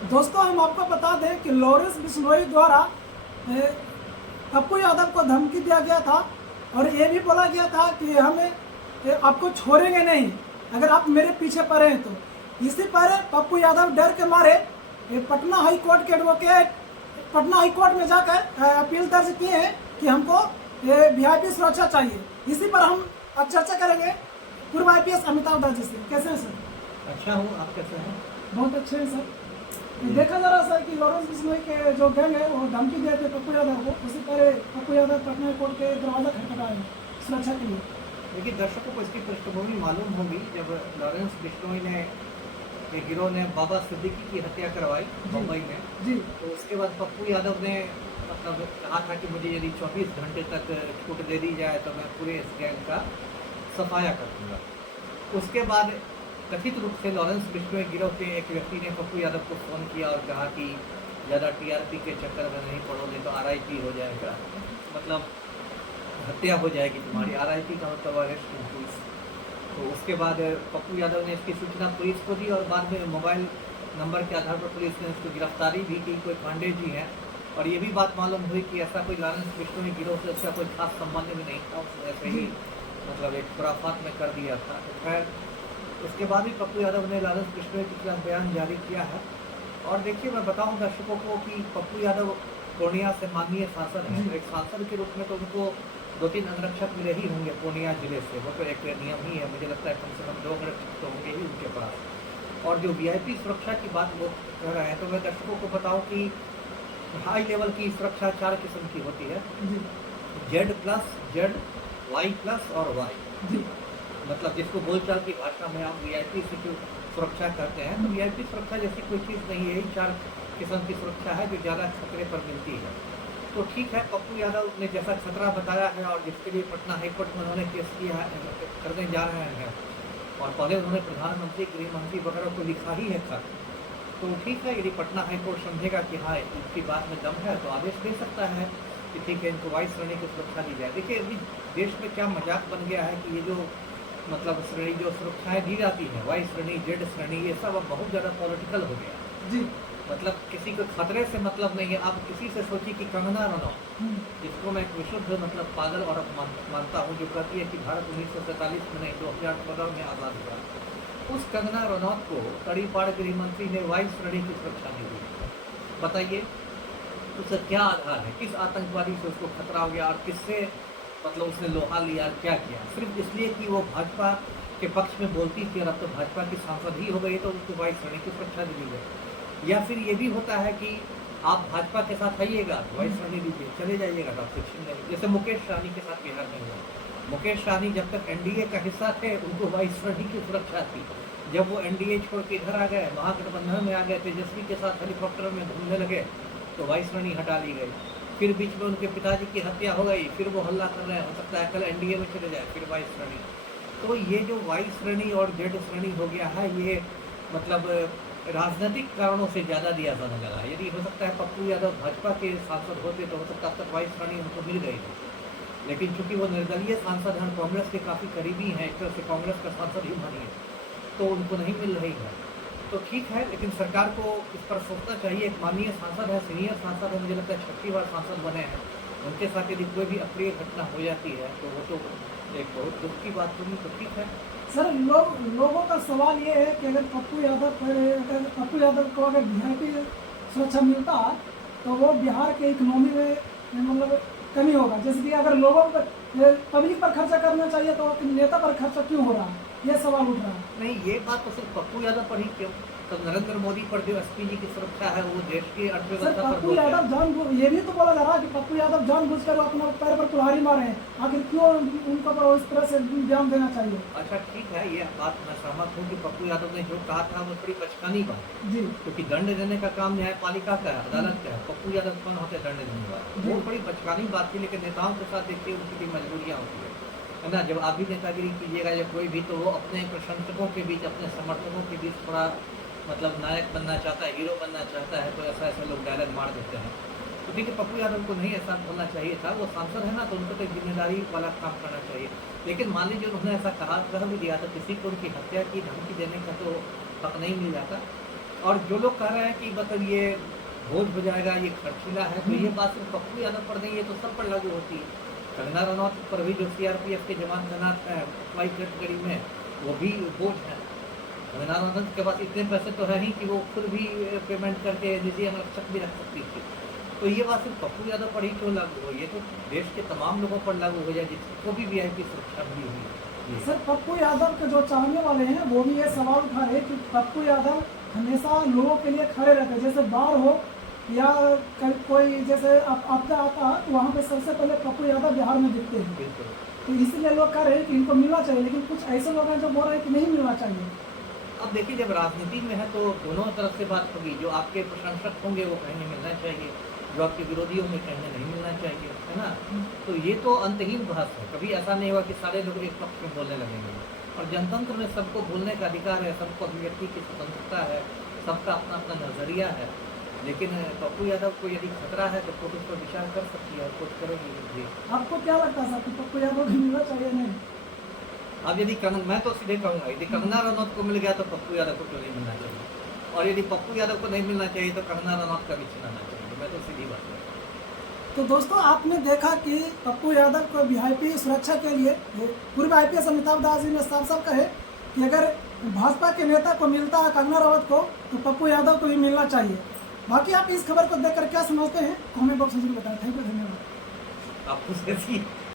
दोस्तों, हम आपको बता दें कि लॉरेंस बिश्नोई द्वारा पप्पू यादव को धमकी दिया गया था और ये भी बोला गया था कि हमें आपको छोड़ेंगे नहीं अगर आप मेरे पीछे पड़े हैं तो। इसी पर पप्पू यादव डर के मारे पटना हाई कोर्ट के एडवोकेट पटना हाई कोर्ट में जाकर अपील दर्ज किए हैं कि हमको वीआईपी सुरक्षा चाहिए। इसी पर हम अब चर्चा करेंगे पूर्व आईपीएस अमिताभ दास जी से। कैसे हैं सर? अच्छा हूँ, आप कैसे हैं? बहुत अच्छे हैं सर। देखा जा रहा सर कि लॉरेंस बिश्नोई के जो गैंग है वो धमकी दिए थे पप्पू यादव को। उसी पर पप्पू यादव पटना कोर्ट के दरवाजा खटखटाए हैं सुरक्षा के लिए। देखिए, दर्शकों को इसकी पृष्ठभूमि मालूम होगी। जब लॉरेंस बिश्नोई ने के गिरोह ने बाबा सिद्दीकी की हत्या करवाई मुंबई में जी, तो उसके बाद पप्पू यादव ने मतलब कहा था कि मुझे यदि 24 घंटे तक छूट दे दी जाए तो मैं पूरे इस गैंग का सफाया कर दूंगा। उसके बाद कथित रूप से लॉरेंस बिश्नोई गिरोह के एक व्यक्ति ने पप्पू यादव को फ़ोन किया और कहा कि ज़्यादा टीआरपी के चक्कर में नहीं पड़ोगे तो आरआईपी हो जाएगा, मतलब हत्या हो जाएगी तुम्हारी। आरआईपी का मतलब अरेस्ट इन पीस। तो उसके बाद पप्पू यादव ने इसकी सूचना पुलिस को दी और बाद में मोबाइल नंबर के आधार पर पुलिस ने उसकी गिरफ्तारी भी की। कोई पांडे जी हैं और ये भी बात मालूम हुई कि ऐसा कोई लॉरेंस बिश्नोई गिरोह से उसका कोई खास संबंध भी नहीं था, उसने ऐसे ही मतलब एक खुराफात में कर दिया था। तो खैर उसके बाद भी पप्पू यादव ने लॉरेंस बिश्नोई के खिलाफ बयान जारी किया है। और देखिए, मैं बताऊं दर्शकों को कि पप्पू यादव पूर्णिया से माननीय सांसद हैं। एक सांसद के रूप में तो उनको 2-3 अंगरक्षक मिले ही होंगे पूर्णिया जिले से, वो तो एक नियम ही है। मुझे लगता है कम से कम 2 अंगरक्षक तो होंगे ही उनके पास। और जो वीआईपी सुरक्षा की बात वो कह रहे हैं तो मैं दर्शकों को बताऊं कि हाई लेवल की सुरक्षा 4 किस्म की होती है। Z+, Z, Y+ और Y। जी, मतलब जिसको बोलचाल की भाषा में आप वीआईपी से जो सुरक्षा कहते हैं, तो वीआईपी सुरक्षा जैसी कोई चीज़ नहीं है। यही 4 किस्म की सुरक्षा है जो ज़्यादा खतरे पर मिलती है। तो ठीक है, पप्पू यादव ने जैसा खतरा बताया है और जिसके लिए पटना हाईकोर्ट में उन्होंने केस किया है करने जा रहे हैं और पहले उन्होंने प्रधानमंत्री, गृह मंत्री वगैरह को लिखा ही है खत। तो ठीक है, यदि पटना हाईकोर्ट समझेगा कि हाँ इनकी बात में दम है तो आदेश दे सकता है कि ठीक है, इनको वाई श्रेणी की सुरक्षा दी जाए। देखिए, अभी देश में क्या मजाक बन गया है कि ये जो मतलब श्रेणी जो सुरक्षाएं दी जाती हैं, वाई श्रेणी, जेड श्रेणी, ये सब अब बहुत ज़्यादा पॉलिटिकल हो गया। जी, मतलब किसी को खतरे से मतलब नहीं है। आप किसी से सोचिए कि कंगना रनौत, जिसको मैं एक विशुद्ध मतलब पागल और मानता हूँ, जो कहती है कि भारत 1947 में नहीं 2014 में आज़ाद हुआ, उस कंगना रनौत को तड़ीपाड़ गृह मंत्री ने वाई श्रेणी की सुरक्षा दी हुई। बताइए उसका क्या आधार है? किस आतंकवादी से उसको खतरा हो गया और किससे मतलब उसने लोहा लिया, क्या किया? सिर्फ इसलिए कि वो भाजपा के पक्ष में बोलती थी और अब तो भाजपा की सांसद ही हो गई तो उसको वाई श्रेणी की सुरक्षा दी गई। या फिर ये भी होता है कि आप भाजपा के साथ आइएगा तो वाई श्रेणी दीजिए, चले जाइएगा तो आपसे छीन लेंगे। जैसे मुकेश सहनी के साथ बिहार में हुआ। मुकेश सहनी जब तक एनडीए का हिस्सा थे उनको वाई श्रेणी की सुरक्षा थी। जब वो एनडीए छोड़ के इधर आ गए, महागठबंधन में आ गए, तेजस्वी के साथ हेलीकॉप्टर में घूमने लगे तो वाई श्रेणी हटा ली गई। फिर बीच में उनके पिताजी की हत्या हो गई, फिर वो हल्ला कर रहे हैं, हो सकता है कल एनडीए में चले जाए, फिर वाई श्रेणी। तो ये जो वाई श्रेणी और जेड श्रेणी हो गया है, ये मतलब राजनीतिक कारणों से ज़्यादा दिया जाने लगा। यदि हो सकता है पप्पू यादव भाजपा के सांसद होते तो हो सकता है अब तक वाई श्रेणी उनको मिल गई थी, लेकिन चूंकि वो निर्दलीय सांसद हैं, कांग्रेस के काफ़ी करीबी हैं, एक तरह से कांग्रेस का सांसद ही मानिए, तो उनको नहीं मिल रही है। तो ठीक है, लेकिन सरकार को इस पर सोचना चाहिए। एक माननीय सांसद है, सीनियर सांसद है, मुझे लगता है 6ठी बार सांसद बने हैं, उनके साथ यदि कोई भी अप्रिय घटना हो जाती है तो वो तो एक बहुत दुख की बात होगी। तो ठीक है सर, लोगों का सवाल ये है कि अगर पप्पू यादव को अगर वीआईपी सुरक्षा मिलता तो वो बिहार के इकोनॉमी में मतलब कमी होगा। जैसे कि अगर लोगों पर पब्लिक पर खर्चा करना चाहिए तो नेता पर खर्चा क्यों हो रहा है, ये सवाल उठ रहा है। नहीं, ये बात तो सिर्फ पप्पू यादव पर ही क्यों, तो नरेंद्र मोदी पर जो एसपीजी की सुरक्षा है वो देश की सर, अर्थव्यवस्था पर पप्पू यादव ये भी तो बोला जा रहा है कि पप्पू यादव जानबूझकर अपना पैर पर कुल्हाड़ी मारे हैं। आखिर क्यों उनको पर इस तरह से बयान देना चाहिए? अच्छा ठीक है, ये बात मैं सहमत हूँ कि पप्पू यादव ने जो कहा था वो थोड़ी बचकानी बात है, जी, क्योंकि दंड देने का काम न्यायपालिका का है, अदालत का है। पप्पू यादव कौन होते दंड देने वाले? वो थोड़ी बचकानी बात थी, लेकिन नेताओं के साथ देखिए उनकी भी मजबूरियाँ होती है ना। जब आप भी नेतागिरी कीजिएगा या कोई भी, तो वो अपने प्रशंसकों के बीच, अपने समर्थकों के बीच थोड़ा मतलब नायक बनना चाहता है, हीरो बनना चाहता है, तो ऐसा लोग डायलॉग मार देते हैं। तो ठीक है, पप्पू यादव को नहीं ऐसा बोलना चाहिए था। वो सांसद है ना, तो उनको तो एक जिम्मेदारी वाला काम करना चाहिए। लेकिन मान लीजिए उन्होंने ऐसा कह भी दिया तो किसी को उनकी हत्या की धमकी देने का तो हक नहीं मिल जाता। और जो लोग कह रहे हैं कि मतलब ये बोझ हो जाएगा, ये खर्चीला है, तो ये बात सिर्फ पप्पू यादव पर नहीं, ये तो सब पर लागू होती है। कंगना रनौत पर भी जो सीआरपीएफ के जवान तैनात है अप्लाई कैटेगरी में, वो भी बोझ है। कंगना रनौत के पास इतने पैसे तो है ही कि वो खुद भी पेमेंट करके निजी अंगरक्षक भी रख सकती थी। तो ये बात सिर्फ पप्पू यादव पर ही क्यों लागू हो, ये तो देश के तमाम लोगों पर लागू हो जाए जिसको भी वीआईपी सुरक्षा मिली हुई है। सर पप्पू यादव के जो चाहने वाले हैं वो भी ये सवाल उठाए कि पप्पू यादव हमेशा लोगों के लिए खड़े रहते हैं, जैसे बाढ़ हो या कोई जैसे आपदा आता है तो वहाँ पे सबसे पहले पप्पू यादव बिहार में दिखते हैं। बिल्कुल। तो इसलिए लोग कह रहे हैं कि इनको मिलना चाहिए, लेकिन कुछ ऐसे लोग हैं जो बोल रहे हैं कि नहीं मिलना चाहिए। अब देखिए, जब राजनीति में है तो दोनों तरफ से बात होगी। जो आपके प्रशंसक होंगे वो कहेंगे मिलना चाहिए, जो आपके विरोधी होंगे कहेंगे नहीं मिलना चाहिए, है ना। तो ये तो अंतहीन बहस है, कभी ऐसा नहीं हुआ कि सारे लोग एक पक्ष में बोलने लगेंगे। और जनतंत्र में सबको बोलने का अधिकार है, सबको अभिव्यक्ति की स्वतंत्रता है, सबका अपना अपना नजरिया है। लेकिन पप्पू यादव को यदि खतरा है तो कोर्ट उस पर विचार कर सकती है और कोर्ट करेगी भी। आपको क्या लगता है सर कि पप्पू यादव को मिलना चाहिए नहीं? अब यदि मैं तो सीधे कहूँगा, यदि कंगना रनौत को मिल गया तो पप्पू यादव को क्यों नहीं मिलना चाहिए, और यदि पप्पू यादव को नहीं मिलना चाहिए तो कंगना रनौत का भी छिनाना चाहिए। मैं तो सीधी बात है। तो दोस्तों आपने देखा कि पप्पू यादव को वीआईपी सुरक्षा के लिए पूर्व आईपीएस अमिताभ दास जी ने साफ साफ कहे कि अगर भाजपा के नेता को मिलता है कंगना रनौत को तो पप्पू यादव को भी मिलना चाहिए। बाकी आप इस खबर को देखकर क्या समझते हैं कमेंट बॉक्स में बताएं। थैंक यू, धन्यवाद। आप पूछ